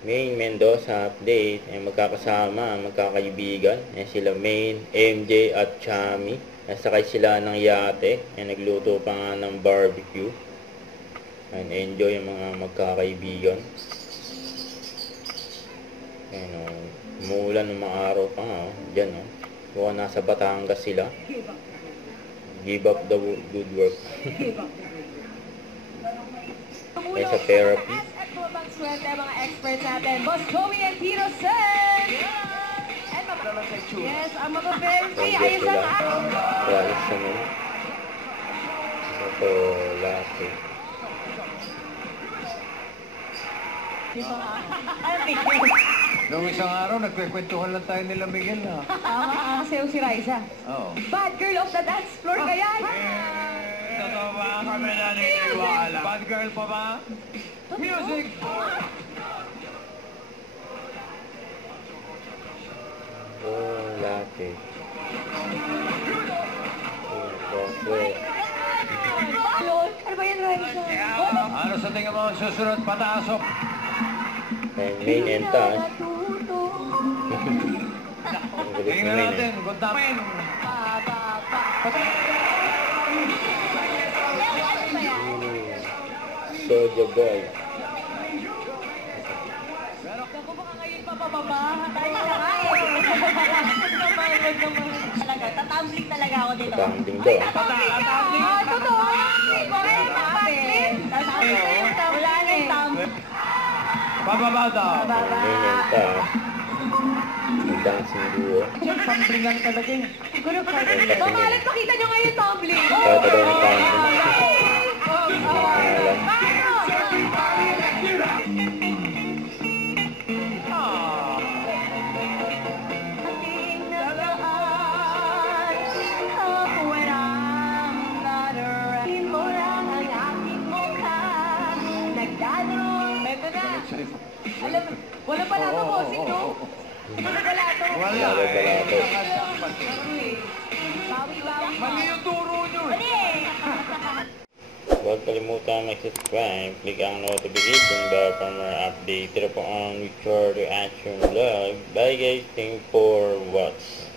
Main Mendoza update ay magkakasama, magkakaibigan. Sila Main, MJ at Chami. Nasakay sila ng yate. Nagluto pa nga ng barbecue. Enjoy ang mga magkakaibigan. Umuulan ng mga araw pa nga. Diyan, mukhang nasa Batangas sila. Give up the good work. Sa therapy. Swerte mga experts natin. Boss Joey and Tito Sen! Yes, ang mga fancy. Ayos ang araw. Ayos naman. Ito, laki. Noong isang araw, nagkwekwentuhan lang tayo nila Miguel na. Tama, sayo si Raisa. Oo. Bad girl of the dance floor kaya. Totoo ba kami naniniwala? Bad girl pa ba? Music! Oh, laki. Okay. Ano ba yan, Raisa? Ano sa tingin mo susunod patasok? Main and taas. Tingnan natin, kung tamin. Soja Boy. Ako baka ngayon pa pababa. Tayo na nga talaga, tatambling talaga ako dito. Tatambling daw. Tatambling? Totoo. Tatambling. Wala na yung tumbling. Pababa daw. Main and taas. Dancing duo. Tumblingan talaga eh. Mamalit, pakita nyo ngayon tumbling. Kata daw ng tumbling. Alam, wala pala ito, bossing, no? Wala pala ito. Wala. Bawi-bawi. Mali yung turo nyo eh. Mali! Huwag kalimutan mag-subscribe, click ang notification bell para more update. Tira po ang Richard Reaction Vlog. Bye guys, thank you for watching.